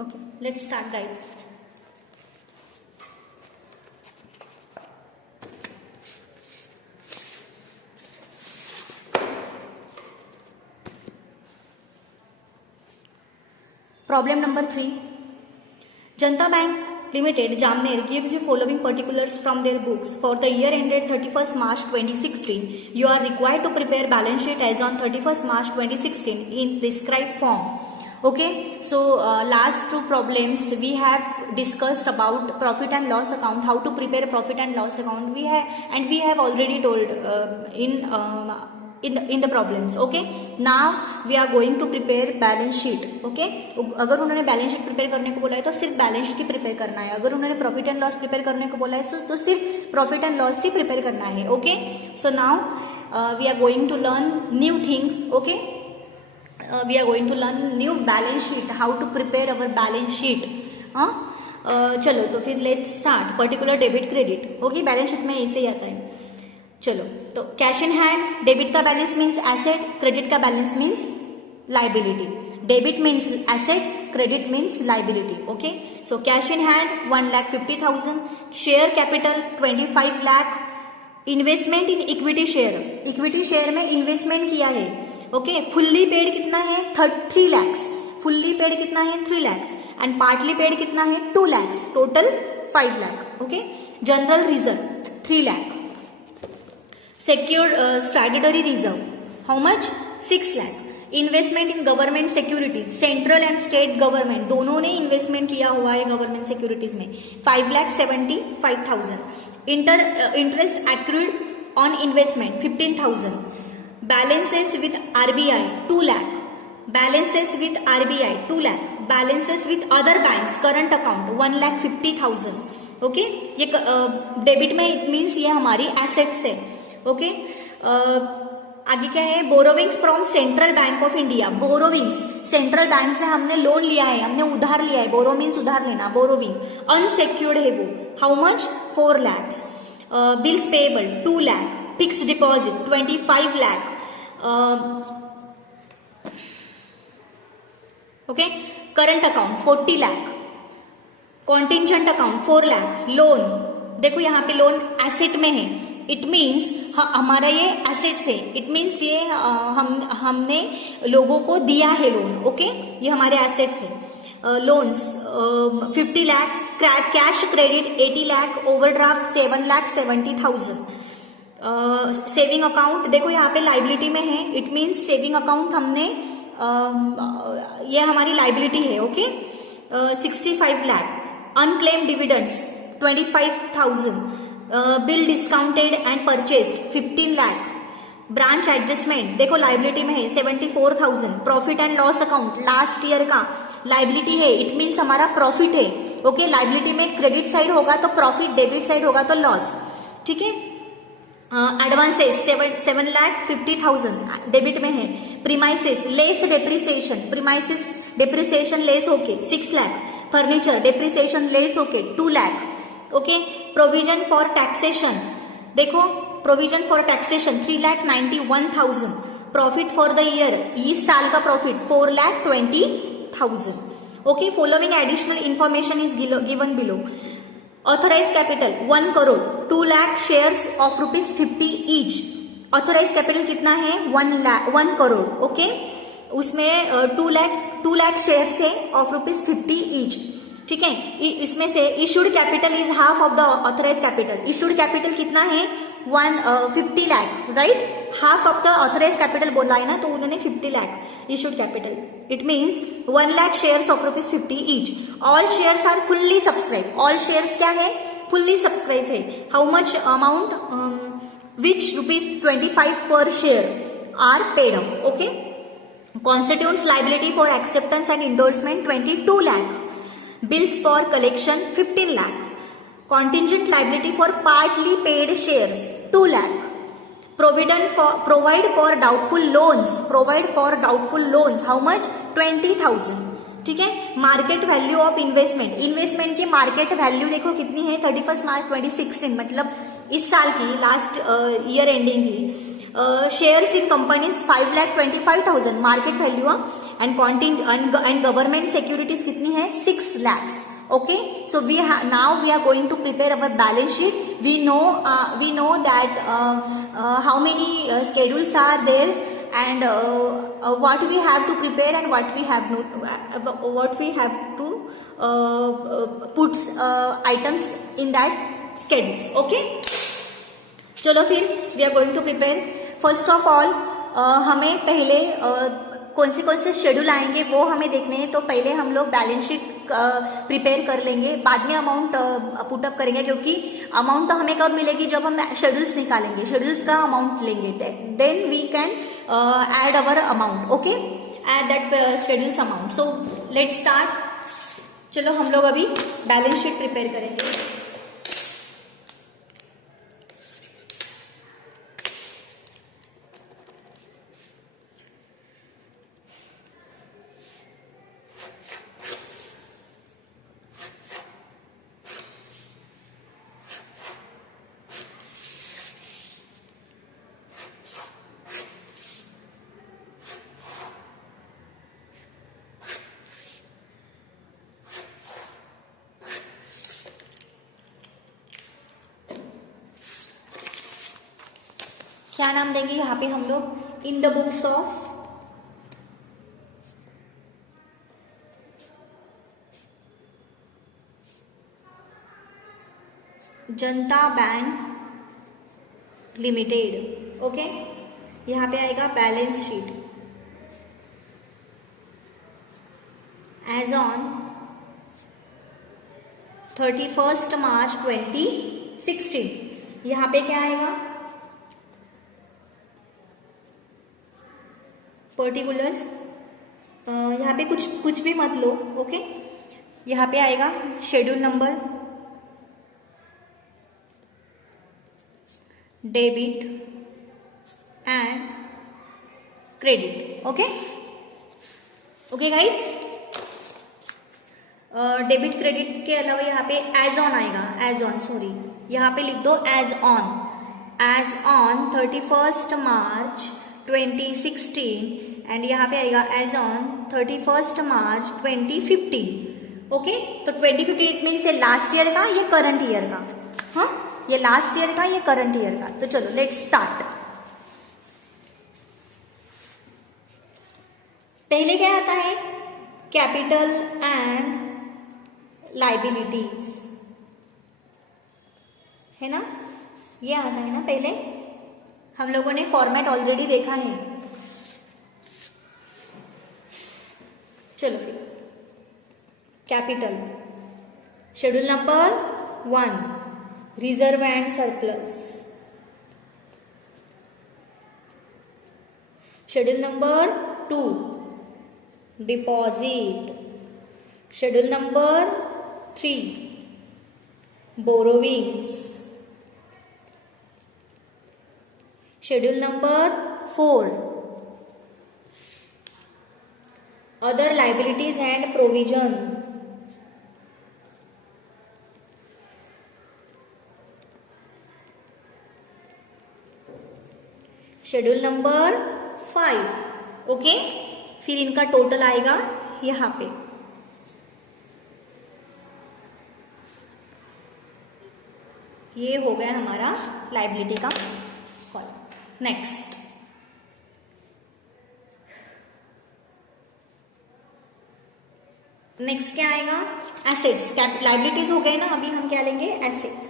Okay, let's start, guys. Problem number 3. Janata Bank Limited, Jamner, gives you following particulars from their books. For the year ended 31st March 2016, you are required to prepare balance sheet as on 31st March 2016 in prescribed form. Okay, so last two problems we have discussed about profit and loss account, how to prepare profit and loss account. We have already told in the problems. Okay, now we are going to prepare balance sheet. Okay, अगर उन्होंने balance sheet prepare करने को बोला है तो सिर्फ balance sheet की prepare करना है. अगर उन्होंने प्रॉफिट एंड लॉस प्रिपेयर करने को बोला है तो सिर्फ प्रॉफिट एंड लॉस ही प्रिपेयर करना है. Okay, so now we are going to learn new things. Okay, we are going to learn new balance sheet, how to prepare our balance sheet. चलो तो फिर let's start. Particular debit credit होगी balance sheet में, ऐसे ही आता है. चलो तो कैश इन हैंड, डेबिट का बैलेंस मीन्स एसेट, क्रेडिट का balance means liability. Debit means asset, credit means liability. Okay, so cash in hand 1,50,000, share capital 25 lakh, investment in equity share, equity share में investment किया है. Okay, fully paid कितना है 3 lakhs, fully paid कितना है 3 lakhs and partly paid कितना है 2 lakhs, total 5 lakh. Okay, general reserve 3 lakh, secured statutory reserve how much 6 lakh, investment in government securities, central and state government दोनों ने investment किया हुआ है गवर्नमेंट सिक्योरिटीज में 5,75,000, interest accrued on investment 15,000, balances with RBI 2 lakh, balances with RBI 2 lakh, balances with other banks current account 1,50,000. Okay, ये debit में it means ये हमारी एसेट्स है. ओके, आगे क्या है, borrowings from central bank of India. Borrowings central bank से हमने लोन लिया है, हमने उधार लिया है. बोरो मीन्स उधार लेना, बोरोविंग. अनसेक्योर्ड है वो, how much 4 lakhs, bills payable 2 lakh, fix deposit 25 lakh. Okay, current account 40 lakh, contingent account 4 lakh, loan देखो यहाँ पे लोन एसेट में है. इट मीन्स हमारा ये एसेट्स है, इट मीन्स ये हमने लोगों को दिया है लोन. ओके, ये हमारे एसेट्स है. Loans 50 lakh, cash credit 80 lakh, overdraft 7,70,000. Saving account देखो यहाँ पे लाइबिलिटी में है, इट मीन्स सेविंग अकाउंट हमने ये हमारी लाइबिलिटी है. Okay, 65 lakh, unclaim dividends 25,000, bill discounted and purchased 15 lakh, branch adjustment देखो लाइबिलिटी में है 74,000. Profit and loss account last year का लाइबिलिटी है, इट मीन्स हमारा प्रॉफिट है. ओके, लाइबिलिटी में क्रेडिट साइड होगा तो प्रॉफिट, डेबिट साइड होगा तो लॉस. ठीक है, एडवांसेस 7,50,000 डेबिट में है. Premises less depreciation, premises depreciation less होके 6 lakh, फर्नीचर डेप्रिसिएशन लेस होके 2 lakh. Okay, provision for taxation देखो, provision for taxation 3,91,000. Profit for the year, इस साल का profit 4,20,000. Okay, following additional information is given below. Authorise capital 1 crore, 2 lakh shares of ₹50 each. Authorise capital कितना है 1 crore. Okay, उसमें 2 lakh shares है of ₹50 each. ठीक है, इसमें से issued capital is half of the authorise capital. Issued capital कितना है 50 lakh, right. Half of the authorise capital बोला है ना, तो उन्होंने 50 lakh issued capital. It means 1 lakh shares of ₹50 each. All shares are fully subscribed. All shares क्या है, fully subscribed है. How much amount, which ₹25 per share are paid up. Okay, constitutes liability for acceptance and endorsement 22 lakh, bills for collection 15 lakh, contingent liability for partly paid shares 2 lakh, provide for doubtful loans how much 20,000. ठीक है, market value of investment, investment की market value देखो कितनी है 31st March 2016, मतलब इस साल की लास्ट ईयर एंडिंग की shares in companies 5,25,000 market value and contingent and government securities कितनी है 6 lakhs. Okay, so now we are going to prepare our balance sheet. We know that how many schedules are there and what we have to prepare and what we have to put items in that schedules. Okay, चलो फिर we are going to prepare. First of all हमें पहले कौन से schedule आएंगे वो हमें देखने हैं. तो पहले हम लोग बैलेंस शीट प्रिपेयर कर लेंगे, बाद में अमाउंट पुटअप करेंगे, क्योंकि अमाउंट तो हमें कब मिलेगी जब हम शेड्यूल्स निकालेंगे, शेड्यूल्स का अमाउंट लेंगे, then we can add our amount. Okay, add that schedules amount. So let's start. चलो हम लोग अभी बैलेंस शीट प्रिपेयर करेंगे. क्या नाम देंगे यहाँ पे हम लोग? In the books of Janata bank limited. Okay, यहाँ पे आएगा बैलेंस शीट एज ऑन 31 मार्च 2016. यहाँ पे क्या आएगा? पर्टिकुलर्स. यहाँ पे कुछ भी मत लो. ओके, यहाँ पे आएगा schedule number, debit and credit. Okay okay guys, debit credit के अलावा यहाँ पे एज ऑन आएगा. एज ऑन, सॉरी, यहाँ पे लिख दो एज ऑन 31 मार्च 2016 एंड यहाँ पे आएगा एज ऑन 31 मार्च 2015. ओके, तो 2015 इट मीन्स ये लास्ट ईयर का, ये करंट ईयर का. हाँ, ये लास्ट ईयर का, ये करंट ईयर का. तो चलो लेट्स स्टार्ट. पहले क्या आता है? कैपिटल एंड लाइबिलिटीज, है ना, ये आता है ना. पहले हम लोगों ने फॉर्मेट ऑलरेडी देखा है. चलो फिर capital, schedule number 1 reserve and surplus, schedule number 2 deposit, schedule number 3 borrowings, schedule number 4 other liabilities and provision, schedule number 5. Okay, फिर इनका टोटल आएगा यहाँ पे. ये हो गया हमारा लाइबिलिटी का कॉलम. नेक्स्ट, नेक्स्ट क्या आएगा? एसेट्स. लाइबिलिटीज हो गए ना, अभी हम क्या लेंगे? Assets.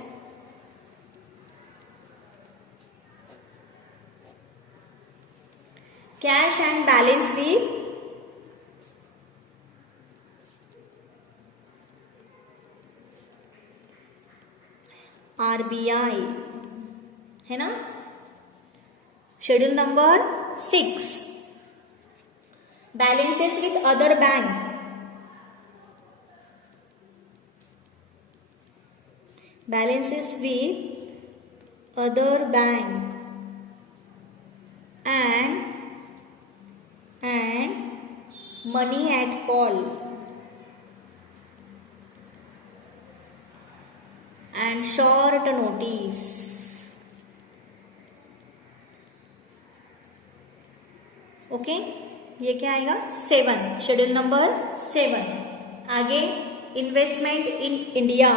Cash and balance with RBI, है ना. Schedule number 6 balances with other bank, balances with other bank and money at call and short notice. Okay, ये क्या आएगा 7, शेड्यूल नंबर 7। आगे investment in India,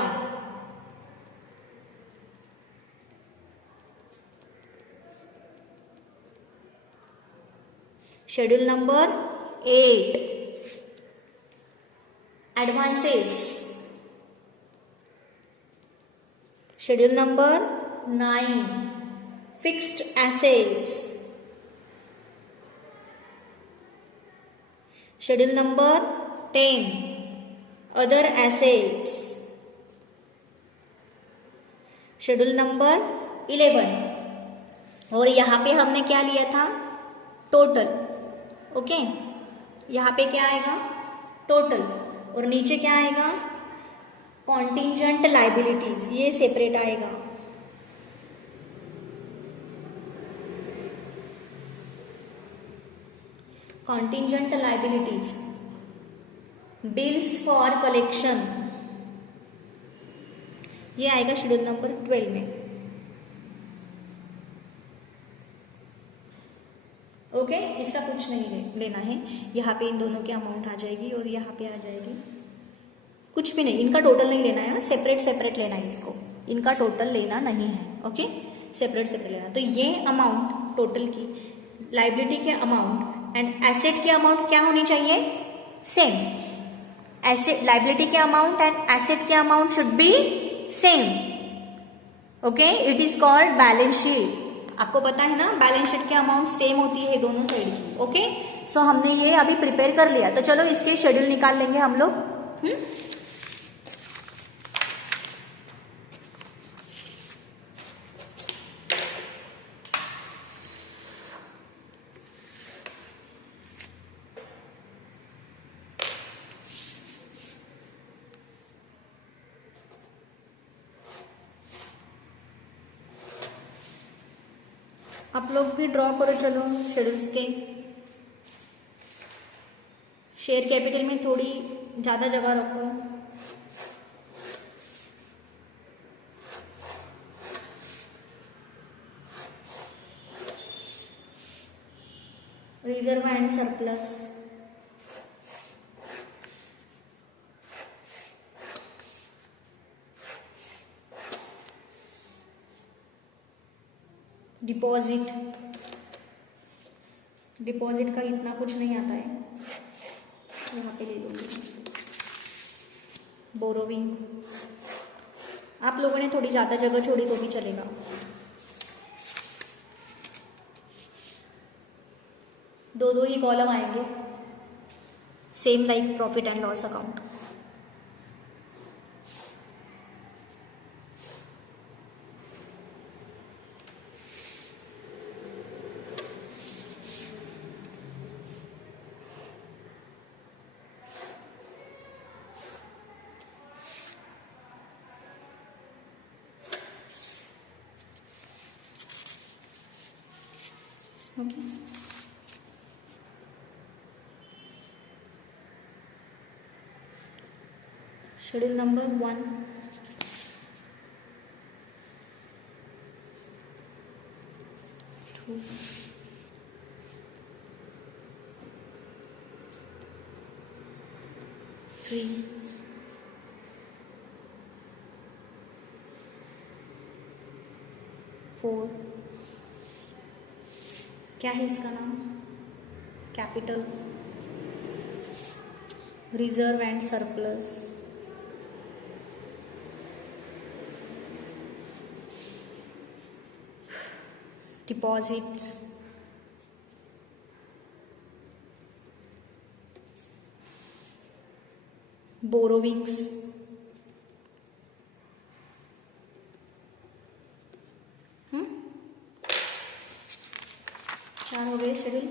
schedule number 8, advances, schedule number 9, fixed assets, schedule number 10, other assets, schedule number 11। और यहाँ पे हमने क्या लिया था, टोटल। ओके, यहाँ पे क्या आएगा, टोटल, और नीचे क्या आएगा, कॉन्टिंजेंट लाइबिलिटीज, ये सेपरेट आएगा। Contingent liabilities, bills for collection, ये आएगा शेड्यूल नंबर 12 में। ओके, इसका कुछ नहीं लेना है, यहाँ पे इन दोनों की अमाउंट आ जाएगी और यहाँ पे आ जाएगी, कुछ भी नहीं, इनका टोटल नहीं लेना है, सेपरेट सेपरेट लेना है इसको, इनका टोटल लेना नहीं है। ओके, सेपरेट सेपरेट लेना। तो ये अमाउंट टोटल की, लाइबिलिटी के अमाउंट एंड एसेट की अमाउंट क्या होनी चाहिए, सेम। एसेट, लाइबिलिटी के अमाउंट एंड एसेट के amount should be same. Okay, it is called balance sheet. आपको पता है ना, बैलेंस शीट की अमाउंट सेम होती है दोनों साइड की। ओके, सो हमने ये अभी प्रिपेयर कर लिया, तो चलो इसके शेड्यूल निकाल लेंगे हम लोग। आप लोग भी ड्रॉ करो, चलो शेड्यूल्स के। शेयर कैपिटल में थोड़ी ज़्यादा जगह रखो। Reserve and surplus, deposit, deposit का इतना कुछ नहीं आता है, यहाँ पे ले लूँगी। बोरोविंग, आप लोगों ने थोड़ी ज़्यादा जगह छोड़ी तो भी चलेगा। दो दो ही कॉलम आएंगे, same like profit and loss account. Okay, schedule number 1, two, 3, 4, क्या है इसका नाम, capital, reserve and surplus, deposits, borrowings, चार हो गए schedule.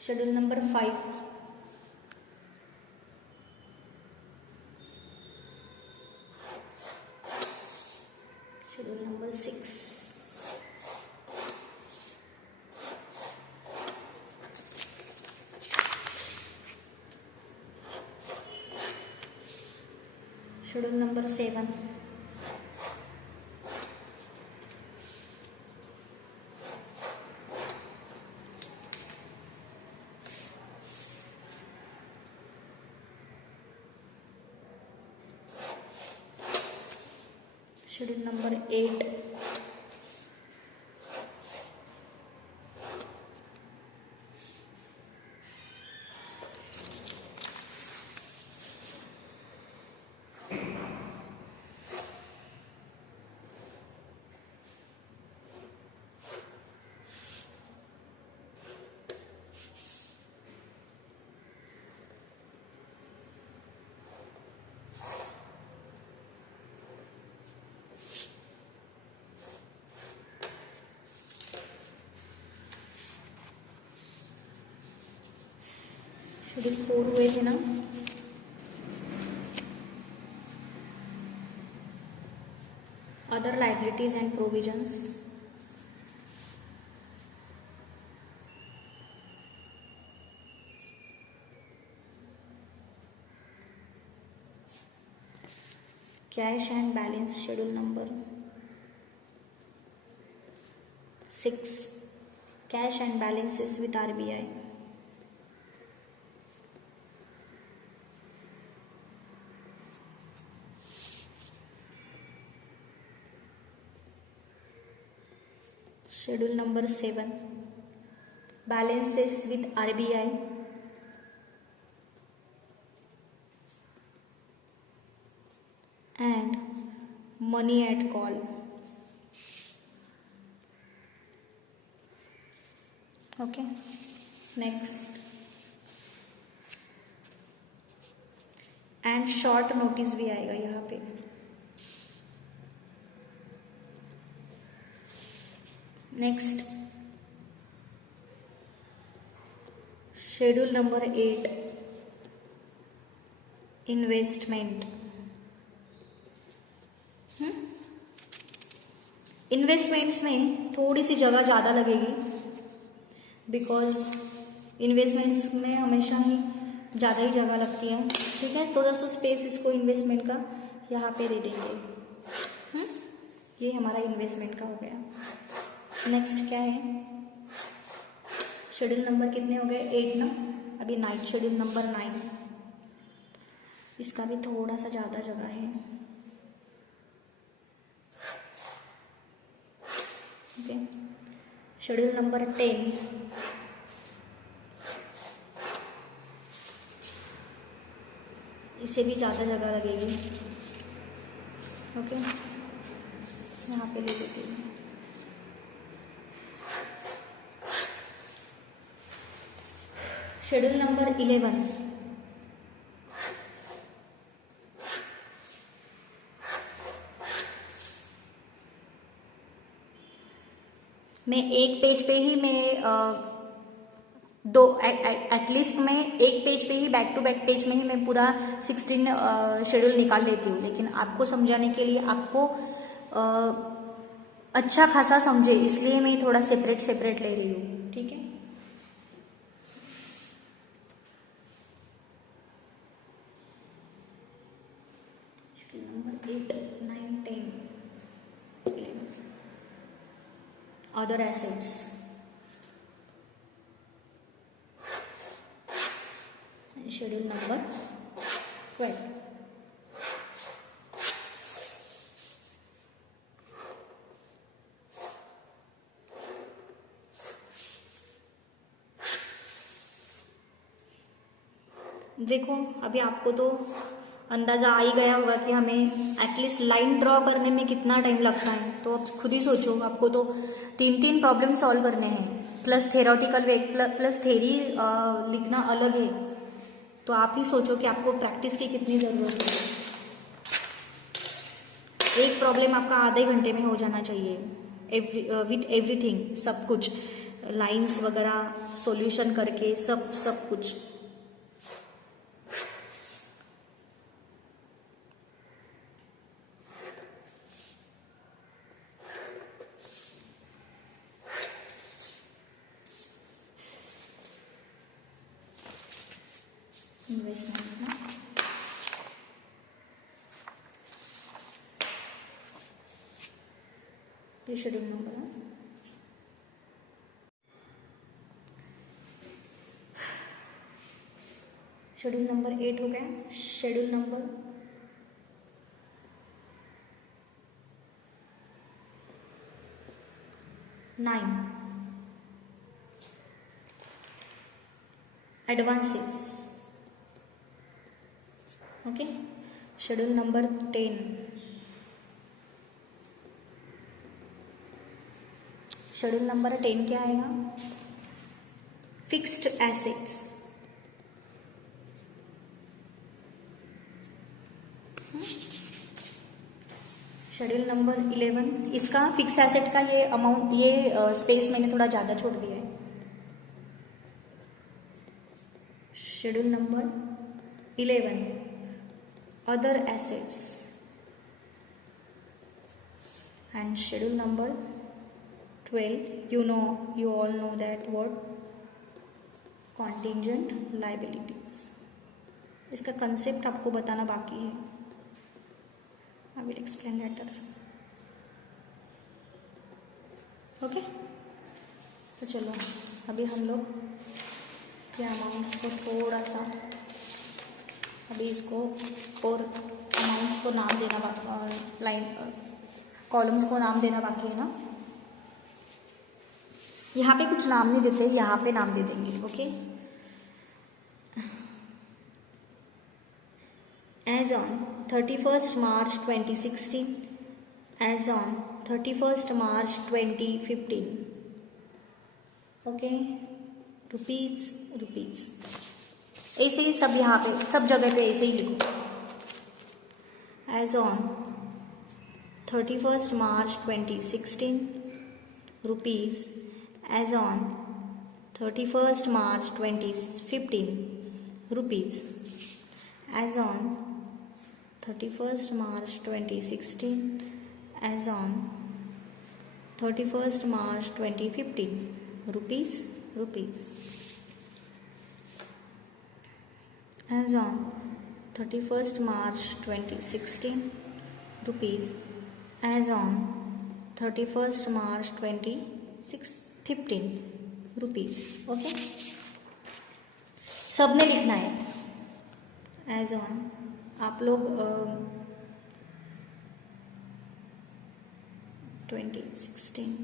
Schedule number 5, schedule number 6, schedule number 7. Schedule number 8. Schedule 4 हुए थे ना. Other liabilities and provisions. Cash and balance schedule number 6. Cash and balances with RBI. Schedule number 7. Balances with RBI. And money at call. Okay. Next. And short notice भी आएगा यहाँ पे. Next schedule number 8. Investment. Investments में थोड़ी सी जगह ज़्यादा लगेगी because investments में हमेशा ही ज़्यादा ही जगह लगती है. ठीक है, थोड़ा सा स्पेस इसको इन्वेस्टमेंट का यहाँ पे दे देंगे. ये हमारा इन्वेस्टमेंट का हो गया. नेक्स्ट क्या है? शेड्यूल नंबर कितने हो गए? 8 ना. अभी नाइट शेड्यूल नंबर 9. इसका भी थोड़ा सा ज़्यादा जगह है. ओके. Schedule number 10. इसे भी ज़्यादा जगह लगेगी. ओके, यहाँ पे ले लेती हूँ. Schedule number 11. मैं एक पेज पे ही दो एटलीस्ट मैं एक पेज पे ही बैक टू बैक पेज में ही मैं पूरा 16 शेड्यूल निकाल लेती हूँ. लेकिन आपको समझाने के लिए आपको अच्छा खासा समझे इसलिए मैं थोड़ा सेपरेट ले रही हूँ. ठीक है. Number 8, 9, 10, 11. Other assets. And schedule number 12. देखो अभी आपको तो अंदाज़ा आ ही गया होगा कि हमें एटलीस्ट लाइन ड्रॉ करने में कितना टाइम लगता है. तो आप खुद ही सोचो, आपको तो 3 प्रॉब्लम सॉल्व करने हैं plus theoretical way plus theory लिखना अलग है. तो आप ही सोचो कि आपको प्रैक्टिस की कितनी ज़रूरत है. एक प्रॉब्लम आपका आधे घंटे में हो जाना चाहिए विथ एवरीथिंग, सब कुछ लाइंस वगैरह सॉल्यूशन करके सब कुछ. इन्वेस्टमेंट ना ये शेड्यूल नंबर है। शेड्यूल नंबर 8 हो गया। Schedule number 9 advances. Okay, schedule number 10 schedule number 10 क्या आएगा? Fixed assets. शेड्यूल नंबर 11, इसका फिक्स एसेट का ये अमाउंट, ये स्पेस मैंने थोड़ा ज़्यादा छोड़ दिया है। Schedule number 11 other assets and schedule number 12 you all know that word contingent liabilities। इसका कंसेप्ट आपको बताना बाकी है, I will explain later। Okay, तो चलो अभी हम लोग ये अमाउंट्स को थोड़ा सा, अभी इसको और अमाउंट्स को नाम देना बाकी, लाइन कॉलम्स को नाम देना बाकी है ना। यहाँ पे कुछ नाम नहीं देते, यहाँ पे नाम दे देंगे। Okay, as on 31st March 2016, as on 31st March 2015। Okay, rupees ऐसे ही सब, यहाँ पे सब जगह पे ऐसे ही लिखो। as on 31st March 2016 rupees, as on 31st March 2015 rupees, as on 31st March 2016, as on 31st March 2015 rupees, as on 31st March 2016 rupees, as on 31st March 2015 rupees. Okay, सबने लिखना है एज ऑन। आप लोग 2016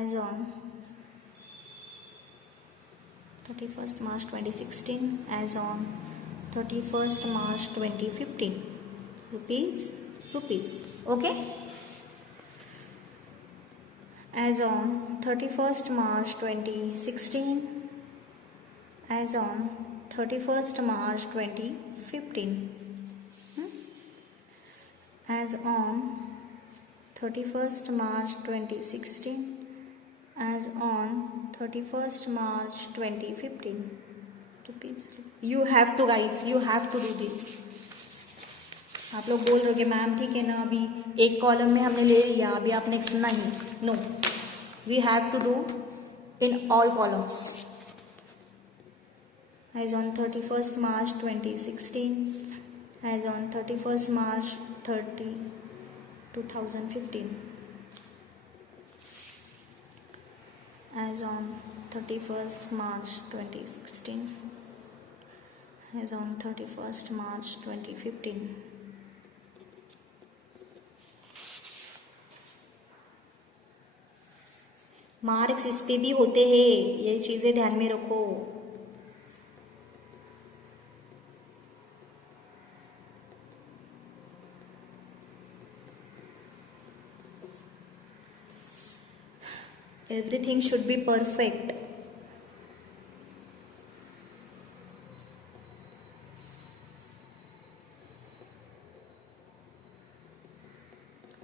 as on 31st March 2016, as on 31st March 2015 rupees। Okay, as on 31st March 2016, as on 31st March 2015, as on 31st March 2016, as on 31st March 2015 rupees। You have to guys, you have to do this। आप लोग बोल रहे हो ma'am ठीक है ना, अभी एक कॉलम में हमने ले लिया, अभी आपने नहीं, no, we have to do in all columns. As on 31st March 2016, as on 31st March 2015, as on 31st March 2016, as on 31st March 2015। Marks इस पे भी होते हैं, ये चीजें ध्यान में रखो। Everything should be perfect।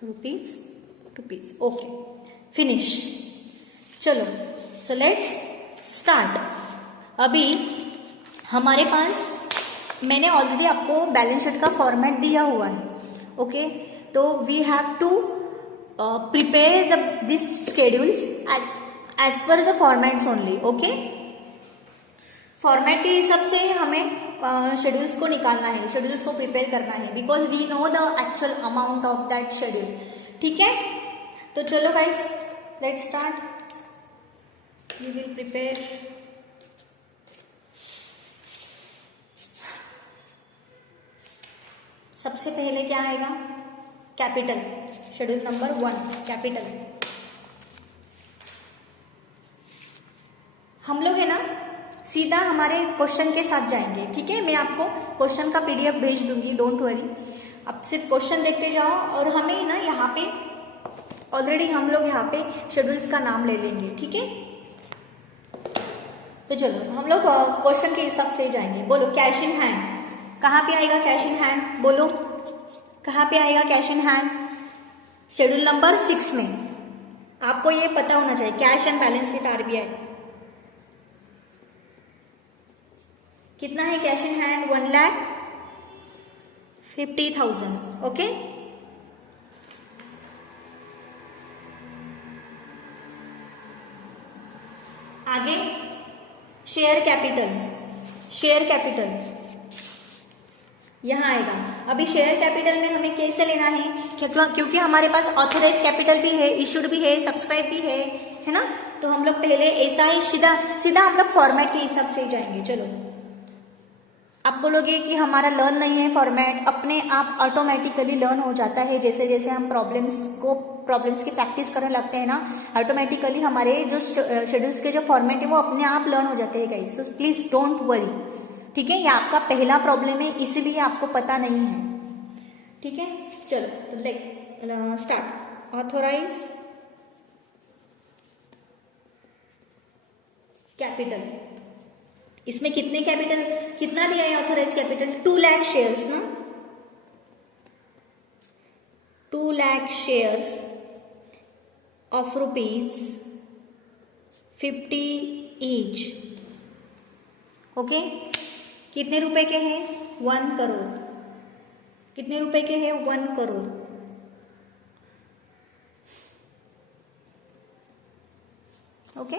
Rupees, okay, finish. चलो, सो लेट्स स्टार्ट। अभी हमारे पास मैंने ऑलरेडी आपको बैलेंस शीट का फॉर्मेट दिया हुआ है। ओके, तो we have to prepare these schedules as per the formats only। okay, format के हिसाब से हमें शेड्यूल्स को निकालना है, शेड्यूल्स को प्रिपेयर करना है, because we know the actual amount of that schedule. ठीक है, तो चलो guys let's start. We will prepare सबसे पहले क्या आएगा, कैपिटल, शेड्यूल नंबर 1 कैपिटल। हम लोग है ना सीधा हमारे क्वेश्चन के साथ जाएंगे। ठीक है, मैं आपको क्वेश्चन का पीडीएफ भेज दूंगी, डोंट वरी। अब सिर्फ क्वेश्चन देखते जाओ और हमें ना यहाँ पे ऑलरेडी हम लोग यहाँ पे शेड्यूल्स का नाम ले लेंगे। ठीक है, तो चलो हम लोग क्वेश्चन के हिसाब से जाएंगे। बोलो कैश इन हैंड, कहाँ पे आएगा कैश इन हैंड, बोलो कहाँ पे आएगा cash in hand, schedule number 6 में। आपको ये पता होना चाहिए, cash and balance with RBI. कितना है कैश इन हैंड, 1,50,000। ओके, आगे शेयर कैपिटल, शेयर कैपिटल यहां आएगा। अभी शेयर कैपिटल में हमें कैसे लेना है, क्योंकि हमारे पास ऑथराइज कैपिटल भी है, इशूड भी है, सब्सक्राइब भी है ना। तो हम लोग पहले ऐसा ही सीधा हम लोग फॉर्मेट के हिसाब से ही जाएंगे। चलो, आप बोलोगे कि हमारा लर्न नहीं है फॉर्मेट, अपने आप ऑटोमेटिकली लर्न हो जाता है। जैसे जैसे हम प्रॉब्लम्स की प्रैक्टिस करने लगते हैं ना, ऑटोमेटिकली हमारे जो शेड्यूल्स के जो फॉर्मेट है वो अपने आप लर्न हो जाते हैं guys. So please don't worry. ठीक है, ये आपका पहला प्रॉब्लम है, इसीलिए आपको पता नहीं है। ठीक है, चलो तो लाइक स्टार्ट। ऑथोराइज कैपिटल, इसमें कितने कैपिटल, कितना दिया है ऑथोराइज कैपिटल, 2 लाख शेयर्स ना, 2 lakh shares of ₹50 each. Okay, कितने रुपए के हैं, 1 करोड़। कितने रुपए के हैं, 1 करोड़। ओके,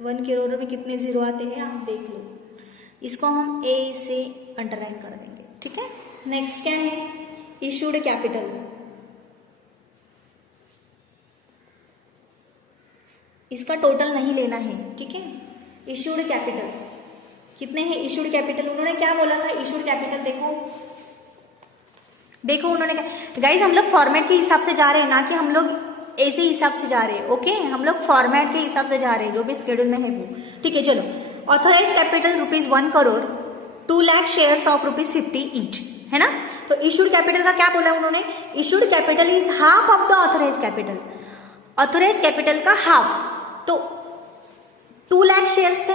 1 करोड़ में कितने जीरो आते हैं आप देख लो। इसको हम ए से अंडरलाइन कर देंगे। ठीक है, नेक्स्ट क्या है, इशूड कैपिटल। इसका टोटल नहीं लेना है। ठीक है, इशूड कैपिटल कितने हैं, इशूड कैपिटल उन्होंने क्या बोला था, इशूड कैपिटल देखो उन्होंने क्या, गाइज हम लोग फॉर्मेट के हिसाब से जा रहे हैं, ना कि हम लोग ऐसे हिसाब से जा रहे हैं। ओके, हम लोग फॉर्मेट के हिसाब से जा रहे हैं, जो भी शेड्यूल में है वो। ठीक है, चलो authorise capital ₹1 crore, 2 lakh shares of ₹50 each, है ना। तो इशूड कैपिटल का क्या बोला उन्होंने, issued capital is half of the authorise capital. Authorise capital का हाफ, तो 2 लाख शेयर्स थे,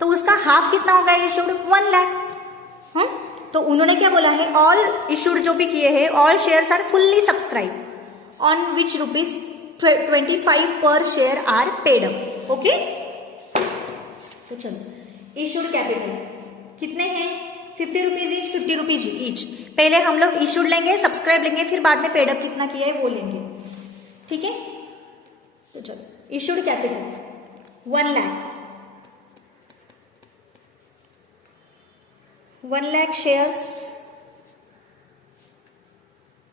तो उसका हाफ कितना होगा, इशूड 1 लाख। तो उन्होंने क्या बोला है, ऑल इशूड जो भी किए हैं, all shares are fully subscribed on which ₹25 per share are paid up. Okay, तो चलो इशूड कैपिटल कितने हैं, ₹50 ईच, ₹50 ईच। पहले हम लोग इशूड लेंगे, सब्सक्राइब लेंगे, फिर बाद में पेड अप कितना किया है वो लेंगे। ठीक है, तो चलो issued capital 1 lakh, 1 lakh shares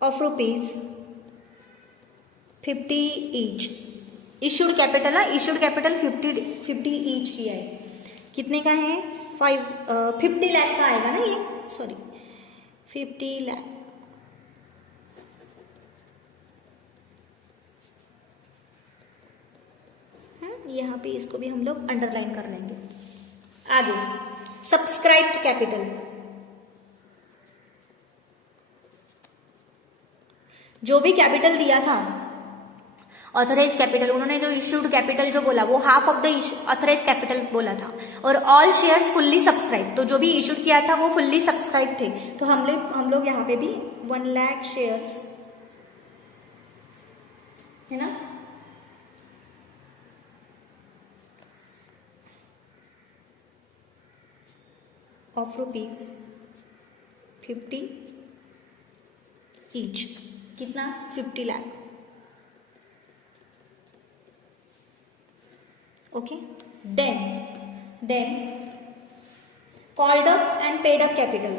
of ₹50 each. Issued capital है, इशूड कैपिटल 50 ईच किया है। कितने का है, 50 लाख का आएगा ना ये, सॉरी 50 लाख। यहाँ पे इसको भी हम लोग अंडरलाइन कर लेंगे। आगे सब्सक्राइब्ड कैपिटल, जो भी कैपिटल दिया था ऑथराइज कैपिटल, उन्होंने जो इश्यूड कैपिटल जो बोला वो half of the authorise capital बोला था, और ऑल शेयर्स फुल्ली सब्सक्राइब, तो जो भी इश्यूड किया था वो फुल्ली सब्सक्राइब थे। तो हम लोग यहाँ पे भी 1 लाख शेयर्स, है ना, ऑफ ₹50 ईच। कितना, 50 lakh. Okay, then called up and paid up capital.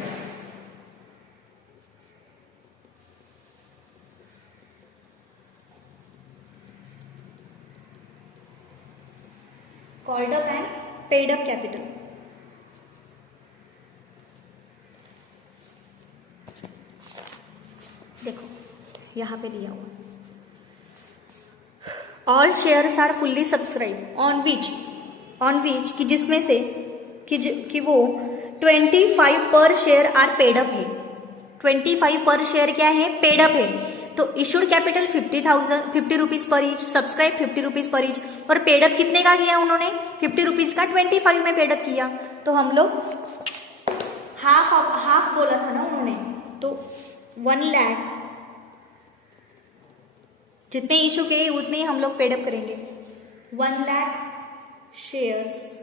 Called up and paid up capital. देखो यहां पे दिया हुआ, all shares are fully subscribed on which कि जिसमें से कि वो 25 per share are paid up है। 25 पर शेयर क्या है, पेड अप है। तो issued capital 50 rupees per each, subscribe 50 rupees per each, और पेड अप कितने का किया उन्होंने, 50 रुपीज का 25 में पेड अप किया। तो हम लोग हाफ बोला था ना उन्होंने, तो 1 लाख जितने इशू के उतने ही हम लोग पेड अप करेंगे। 1 lakh shares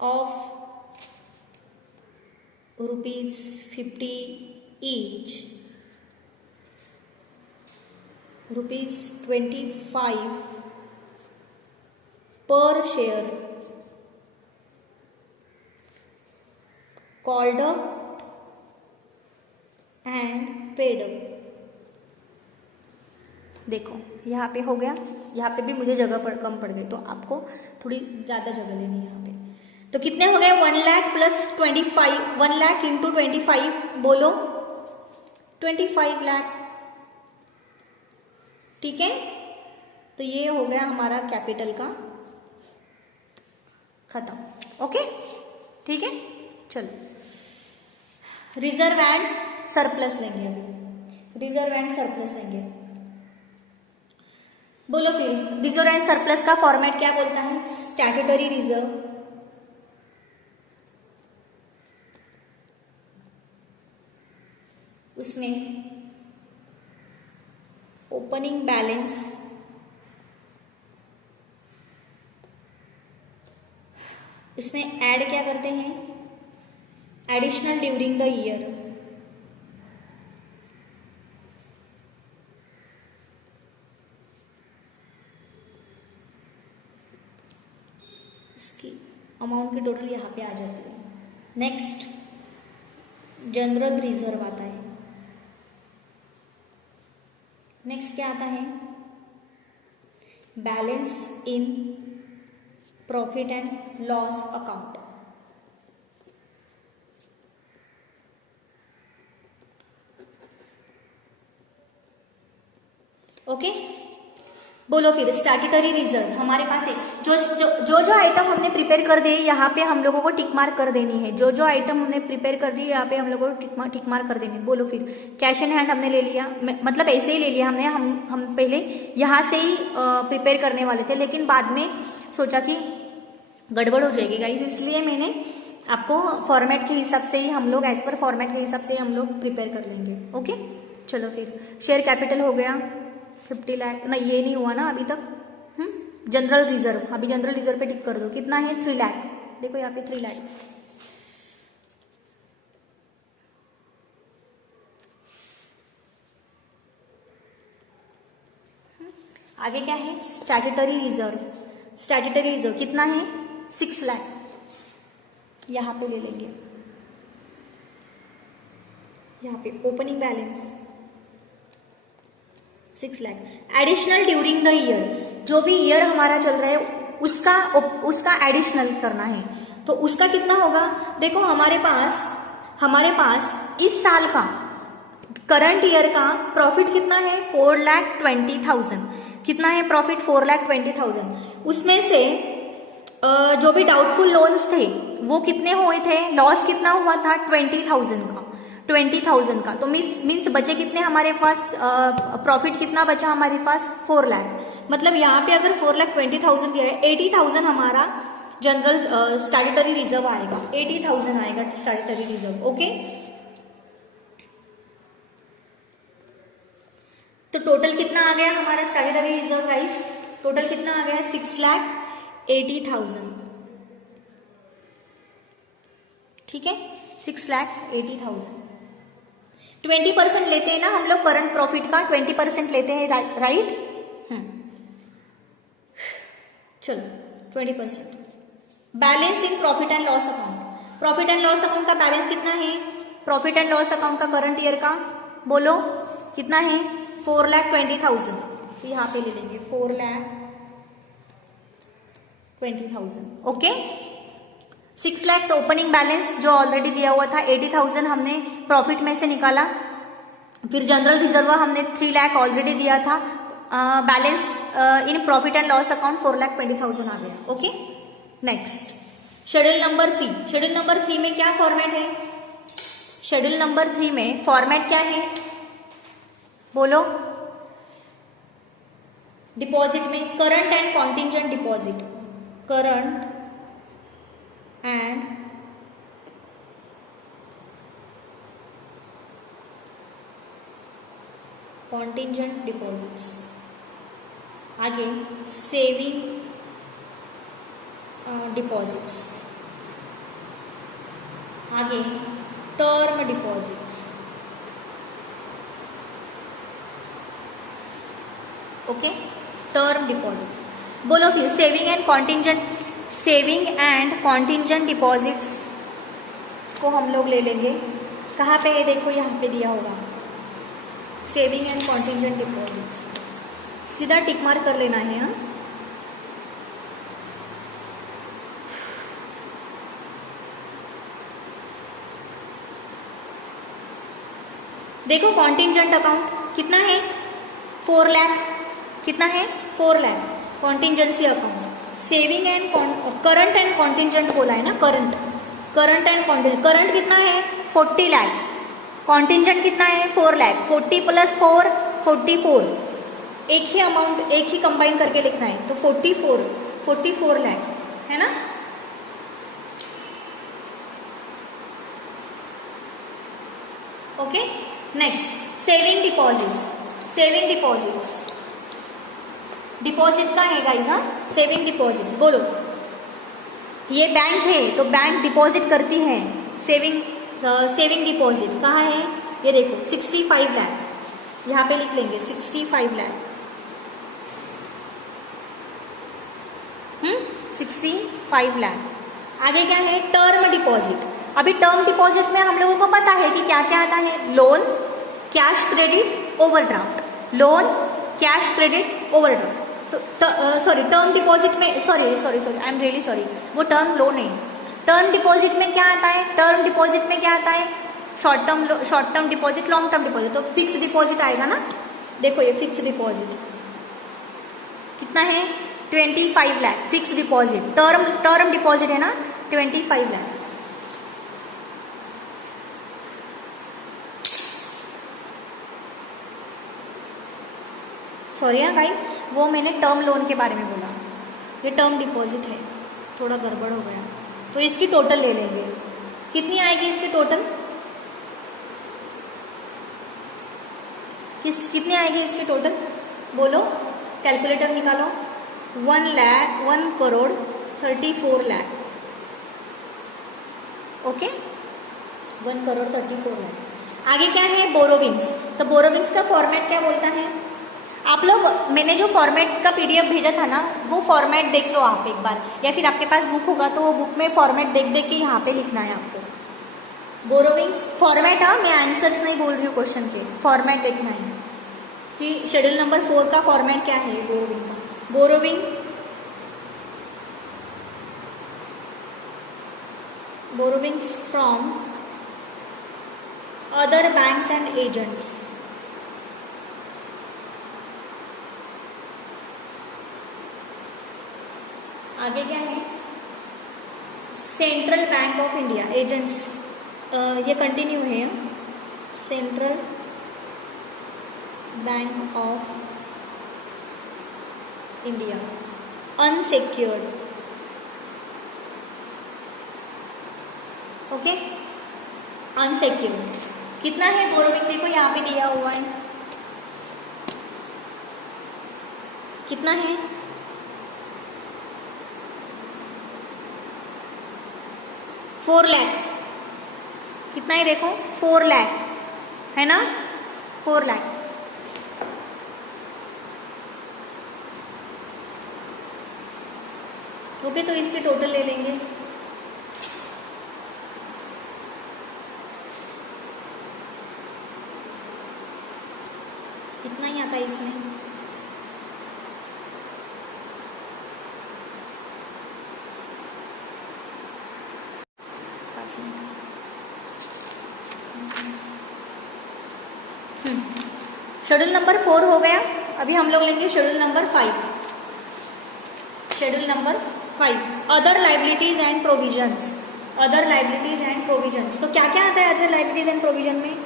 of ₹50 each, ₹25 per share, called up and paid up। देखो यहाँ पे हो गया, यहाँ पे भी मुझे जगह कम पड़ गई, तो आपको थोड़ी ज्यादा जगह लेनी है यहाँ पे। तो कितने हो गए, 1 लाख प्लस 25, 1 लाख इंटू 25 बोलो 25 लाख। ठीक है, तो ये हो गया हमारा कैपिटल का खत्म। ओके ठीक है, चलो रिजर्व एंड सरप्लस लेंगे अभी, रिजर्व एंड सरप्लस लेंगे। बोलो फिर रिजर्व एंड सरप्लस का फॉर्मेट क्या बोलता है, स्टैट्यूटरी रिजर्व, उसमें ओपनिंग बैलेंस, इसमें ऐड क्या करते हैं, एडिशनल ड्यूरिंग द ईयर, इसकी अमाउंट की टोटल यहाँ पे आ जाती है। नेक्स्ट जनरल रिजर्व आता है। नेक्स्ट क्या आता है, balance in profit and loss account. Okay बोलो फिर स्टैट्यूटरी रिजर्व हमारे पास है। जो आइटम हमने प्रिपेयर कर दिए यहाँ पे हम लोगों को टिक मार्क कर देनी है। जो आइटम हमने प्रिपेयर कर दिए यहाँ पे हम लोगों को टिक मार्क कर देनी है। बोलो फिर कैश इन हैंड हमने ले लिया, मतलब ऐसे ही ले लिया हमने, हम पहले यहाँ से ही प्रिपेयर करने वाले थे, लेकिन बाद में सोचा कि गड़बड़ हो जाएगी गाइस, इसलिए मैंने आपको फॉर्मेट के हिसाब से ही हम लोग एज पर फॉर्मेट के हिसाब से हम लोग प्रिपेयर कर लेंगे। ओके चलो फिर शेयर कैपिटल हो गया 50 लाख, नहीं ये नहीं हुआ ना अभी तक। जनरल रिजर्व, अभी जनरल रिजर्व पे टिक कर दो, कितना है 3 लाख, देखो यहाँ पे 3 लाख। आगे क्या है, स्टैट्यूटरी रिजर्व। स्टैट्यूटरी रिजर्व कितना है 6 लाख, यहाँ पे ले लेंगे। यहाँ पे opening balance 6 lakh, additional during the year, जो भी ईयर हमारा चल रहा है उसका एडिशनल करना है। तो उसका कितना होगा, देखो हमारे पास इस साल का करंट ईयर का प्रॉफिट कितना है 4,20,000। कितना है प्रॉफिट 4,20,000। उसमें से जो भी डाउटफुल लोन्स थे वो कितने हुए थे, लॉस कितना हुआ था 20,000 का। तो मीन्स बचे कितने हमारे पास, प्रॉफिट कितना बचा हमारे पास 4 लाख। मतलब यहाँ पे अगर 4,20,000 दिया है, 80,000 हमारा जनरल स्टैट्यूटरी रिजर्व आएगा, 80,000 आएगा स्टैट्यूटरी रिजर्व। ओके तो टोटल कितना आ गया हमारा स्टैट्यूटरी रिजर्व गाइस, टोटल कितना आ गया 6,80,000। ठीक है 6,80,000। 20% लेते हैं ना हम लोग करंट प्रॉफिट का, 20% लेते हैं राइट। चलो 20%। Balance in profit and loss account, profit and loss account का बैलेंस कितना है, प्रॉफिट एंड लॉस अकाउंट का करंट ईयर का बोलो कितना है, 4,20,000, तो यहाँ पे ले लेंगे 4,20,000, ओके। 6 लाख ओपनिंग बैलेंस जो ऑलरेडी दिया हुआ था, 80,000 हमने प्रॉफिट में से निकाला, फिर जनरल रिजर्व हमने 3 लाख ऑलरेडी दिया था, balance in profit and loss account 4,20,000 आ गया, okay. Next schedule number 3, schedule number 3 में क्या फॉर्मेट है, शेड्यूल नंबर 3 में फॉर्मेट क्या है बोलो, डिपॉजिट में current and contingent deposit, current and contingent deposits, आगे सेविंग डिपॉजिट्स, आगे term deposits, okay, term deposits. बोलो फिर सेविंग एंड कॉन्टिंजेंट डिपॉजिट्स को हम लोग ले लेंगे, कहाँ पे है देखो, यहाँ पे दिया होगा सेविंग एंड कॉन्टिंजेंट डिपॉजिट्स, सीधा टिक मार्क कर लेना है। हाँ, देखो कॉन्टिंजेंट अकाउंट कितना है, 4 लाख, कितना है 4 lakh contingency account, saving and current and contingent बोला है ना, करंट एंड कॉन्टिंजेंट, करंट कितना है 40 लाख, कॉन्टिंजेंट कितना है 4 लाख, 40 + 4 44, एक ही अमाउंट एक ही कंबाइन करके लिखना है, तो 44 लाख है ना। Okay, next saving deposits, saving deposits, deposit का है गाइस, हाँ सेविंग डिपॉजिट्स, बोलो ये बैंक है तो बैंक डिपॉजिट करती है, सेविंग डिपॉजिट कहाँ है, ये देखो 65 लाख, यहाँ पे लिख लेंगे 65 लाख, 65 लाख। आगे क्या है, टर्म डिपॉजिट, अभी टर्म डिपॉजिट में हम लोगों को पता है कि क्या क्या आता है, loan, cash credit, overdraft, loan, cash credit, overdraft, तो सॉरी टर्म डिपॉजिट में sorry I am really sorry, वो टर्म लोन है। टर्म डिपॉजिट में क्या आता है, टर्म डिपॉजिट में क्या आता है, short term deposit, long term deposit, तो फिक्स डिपॉजिट आएगा ना, देखो ये फिक्स डिपॉजिट कितना है 25 lakh, fix deposit, term deposit है ना 25 लाख। सॉरी हाँ गाइस, वो मैंने टर्म लोन के बारे में बोला, ये टर्म डिपॉजिट है, थोड़ा गड़बड़ हो गया, तो इसकी टोटल ले लेंगे, कितनी आएगी इसकी टोटल, कितनी आएगी इसकी टोटल बोलो, कैलकुलेटर निकालो, 1,34 लाख, ओके 1,34 लाख। आगे क्या है, बोरोविंग्स, तो बोरोविंग्स का फॉर्मेट क्या बोलता है, आप लोग मैंने जो फॉर्मेट का पीडीएफ भेजा था ना, वो फॉर्मेट देख लो आप एक बार, या फिर आपके पास बुक होगा तो वो बुक में फॉर्मेट देख के यहाँ पे लिखना है आपको, बोरोविंग्स फॉर्मेट। हाँ, मैं आंसर्स नहीं बोल रही हूँ क्वेश्चन के, फॉर्मेट देखना है कि शेड्यूल नंबर 4 का फॉर्मेट क्या है बोरोविंग का, borrowings from other banks and agents, आगे क्या है, central bank of India agents, ये कंटिन्यू है, central bank of India, unsecured, okay unsecured, कितना है बोरोविंग देखो यहाँ पे दिया हुआ है, कितना है 4 लाख, कितना है देखो 4 लाख है ना, 4 लाख। ओके, तो इसके टोटल ले लेंगे। इतना ही आता है इसमें। शेड्यूल नंबर 4 हो गया। अभी हम लोग लेंगे schedule number 5। Schedule number 5, other liabilities and provisions. Other liabilities and provisions, तो क्या क्या आता है अदर लाइबिलिटीज एंड प्रोविजन में?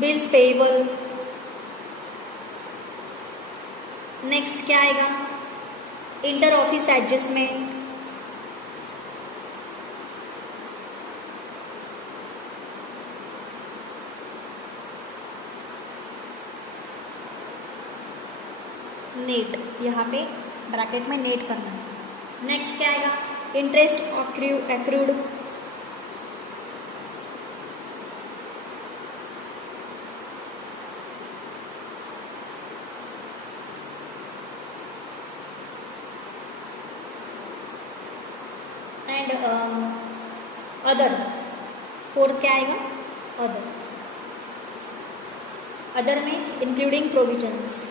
बिल्स पेएबल, नेक्स्ट क्या आएगा? इंटर ऑफिस एडजस्टमेंट, नेट, यहाँ पे ब्रैकेट में नेट करना है। नेक्स्ट क्या आएगा? Interest accrued, and other. Fourth क्या आएगा? अदर। अदर में इंक्लूडिंग प्रोविजंस।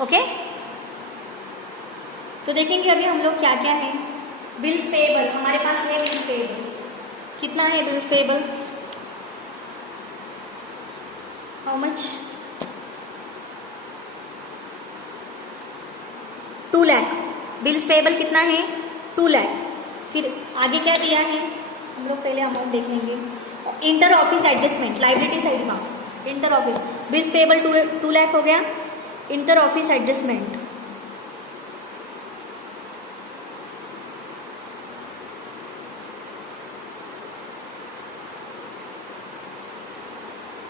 ओके, तो देखेंगे अभी हम लोग क्या क्या है। बिल्स पेएबल, हमारे पास है बिल्स पेएबल। कितना है bills payable? How much? 2 lakh. Bills payable कितना है? 2 लाख। फिर आगे क्या दिया है हम लोग पहले अमाउंट देखेंगे। Inter office adjustment, liability side का inter office. Bills payable 2 lakh हो गया। इंटर ऑफिस एडजस्टमेंट,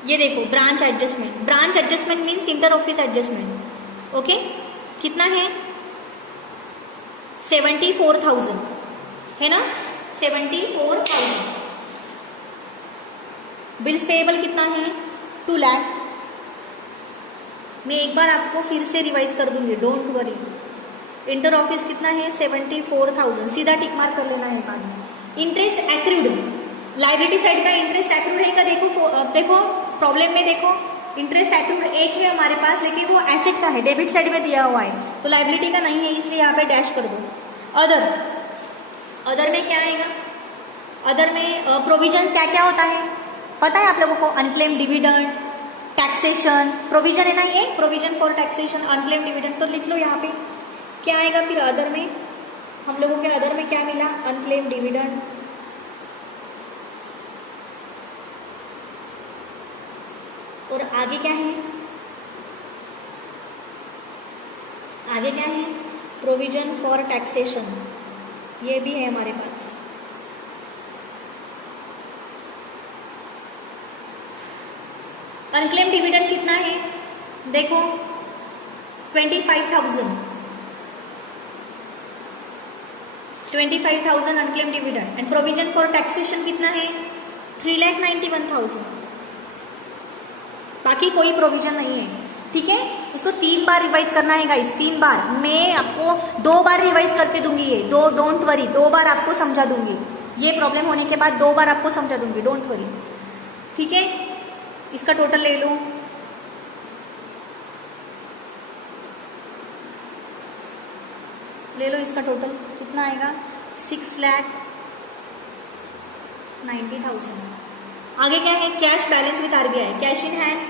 ये देखो branch adjustment. Branch adjustment means inter office adjustment. Okay, कितना है? 74,000 है ना, 74,000। बिल्स पेएबल कितना है? 2 लाख। मैं एक बार आपको फिर से रिवाइज कर दूंगी, डोंट वरी। इंटर ऑफिस कितना है? 74,000, सीधा टिक मार्क कर लेना है बाद में। इंटरेस्ट एक्रूड, लाइबिलिटी साइड का इंटरेस्ट एक्रूड है का देखो, देखो प्रॉब्लम में देखो इंटरेस्ट एक्रूड एक है हमारे पास, लेकिन वो एसेट का है, डेबिट साइड में दिया हुआ है, तो लाइबिलिटी का नहीं है, इसलिए यहाँ पे डैश कर दो। अदर, अदर में क्या आएगा? अदर में प्रोविजन क्या क्या होता है पता है आप लोगों को? अनक्लेम डिविडेंड, टैक्सेशन, प्रोविजन है ना ये, provision for taxation, unclaim dividend, तो लिख लो यहाँ पे क्या आएगा। फिर अदर में हम लोगों के अदर में क्या मिला? अनक्लेम डिविडेंड, और आगे क्या है? आगे क्या है? प्रोविजन फॉर टैक्सेशन, ये भी है हमारे पास। अनक्लेम डिविडेंड कितना है? देखो 25,000, 25,000 unclaim dividend. And provision for taxation कितना है? 3,91,000। बाकी कोई प्रोविजन नहीं है, ठीक है। इसको 3 बार रिवाइज करना है गाइस, 3 बार। मैं आपको 2 बार रिवाइज करके दूंगी, ये डोंट वरी, 2 बार आपको समझा दूंगी। ये प्रॉब्लम होने के बाद 2 बार आपको समझा दूंगी, डोंट वरी, ठीक है। इसका टोटल ले लो, ले लो इसका टोटल कितना आएगा? 6,90,000। आगे क्या है? Cash balance with RBI, cash in hand.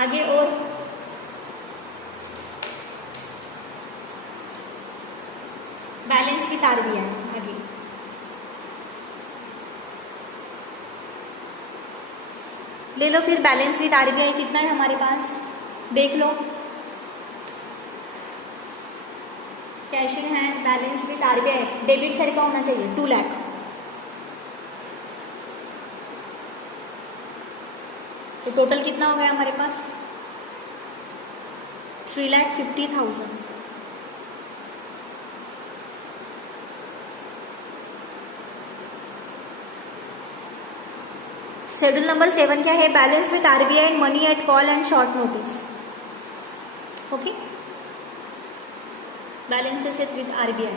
आगे और बैलेंस विद आरबीआई। आगे ले लो फिर बैलेंस विद आरबीआई कितना है हमारे पास, देख लो। Cash in hand, balance with RBI, debit side का होना चाहिए 2 लाख। तो टोटल कितना हो गया हमारे पास? 3,50,000। शेड्यूल नंबर 7 क्या है? Balance with RBI and money at call and short notice. Okay, balances with RBI.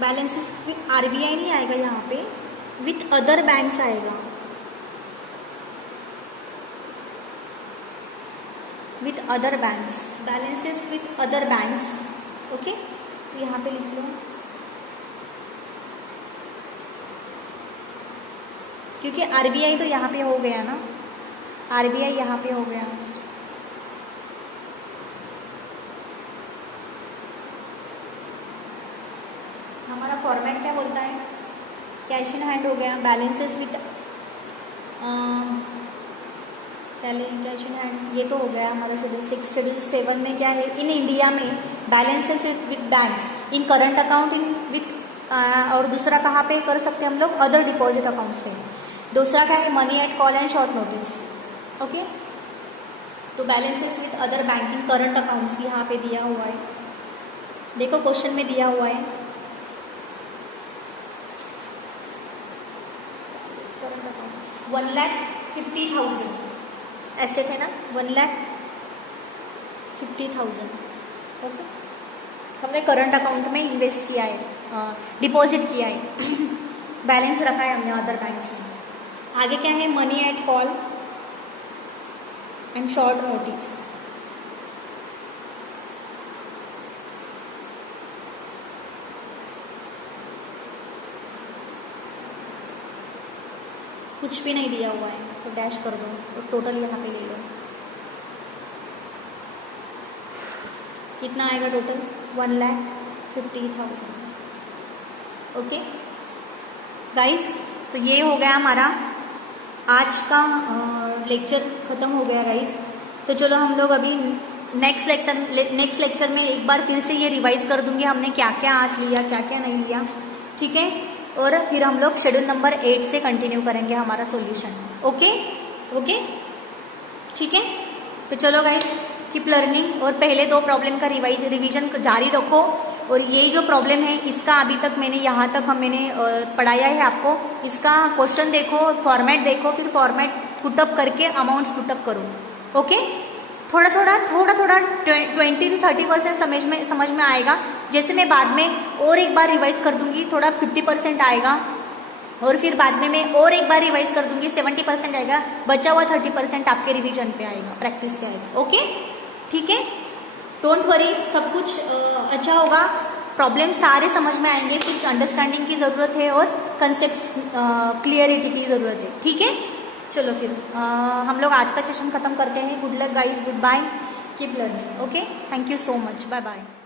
Balances with RBI नहीं आएगा यहाँ पे, विथ अदर बैंक्स आएगा. With other banks, balances with other banks. Okay, यहाँ पे लिख लो, क्योंकि आरबीआई तो यहाँ पे हो गया ना, आरबीआई यहाँ पे हो गया. हमारा फॉर्मेट क्या बोलता है? कैश इन हैंड हो गया. बैलेंसेस विथ पहले कैश इन हैंड ये तो हो गया हमारा. शेड्यूल 7 में क्या है? इन इंडिया में balances with banks in current account in with, और दूसरा कहाँ पे कर सकते हैं हम लोग? अदर डिपॉजिट अकाउंट्स पे. दूसरा क्या है? Money at call and short notice. Okay, तो balances with other banking current accounts यहाँ पे दिया हुआ है. देखो क्वेश्चन में दिया हुआ है करंट अकाउंट्स 1,50,000 ऐसे थे ना, 1,50,000. ओके, हमने करंट अकाउंट में इन्वेस्ट किया है, डिपॉजिट किया है. बैलेंस रखा है हमने अदर बैंक्स में. आगे क्या है? Money at call and short notice. कुछ भी नहीं दिया हुआ है तो डैश कर दो और टोटल यहाँ पे ले लो. कितना आएगा टोटल? 1,50,000. ओके गाइस, तो ये हो गया हमारा आज का लेक्चर, ख़त्म हो गया गाइस. तो चलो हम लोग अभी नेक्स्ट लेक्चर में एक बार फिर से ये रिवाइज कर दूंगी हमने क्या क्या आज लिया, क्या क्या नहीं लिया. ठीक है, और फिर हम लोग शेड्यूल नंबर 8 से कंटिन्यू करेंगे हमारा सॉल्यूशन. ओके ओके, ठीक है. तो चलो गाइस, कीप लर्निंग, और पहले 2 प्रॉब्लम का रिवीजन जारी रखो. और ये जो प्रॉब्लम है इसका अभी तक मैंने यहाँ तक मैंने पढ़ाया है आपको. इसका क्वेश्चन देखो, फॉर्मेट देखो, फिर फॉर्मेट पुटअप करके अमाउंट्स पुटअप करो. ओके, थोड़ा थोड़ा 20 to 30% समझ में आएगा. जैसे मैं बाद में और एक बार रिवाइज कर दूंगी, थोड़ा 50% आएगा, और फिर बाद में मैं और एक बार रिवाइज कर दूंगी, 70% आएगा. बचा हुआ 30% आपके रिवीजन पे आएगा, प्रैक्टिस पे आएगा. ओके, ठीक है, डोंट वरी, सब कुछ अच्छा होगा. प्रॉब्लम सारे समझ में आएंगे, कुछ अंडरस्टैंडिंग की ज़रूरत है और कंसेप्ट क्लियरिटी की ज़रूरत है. ठीक है, चलो फिर हम लोग आज का सेशन खत्म करते हैं. Good luck guys, good bye, keep learning. Okay, thank you so much, bye bye.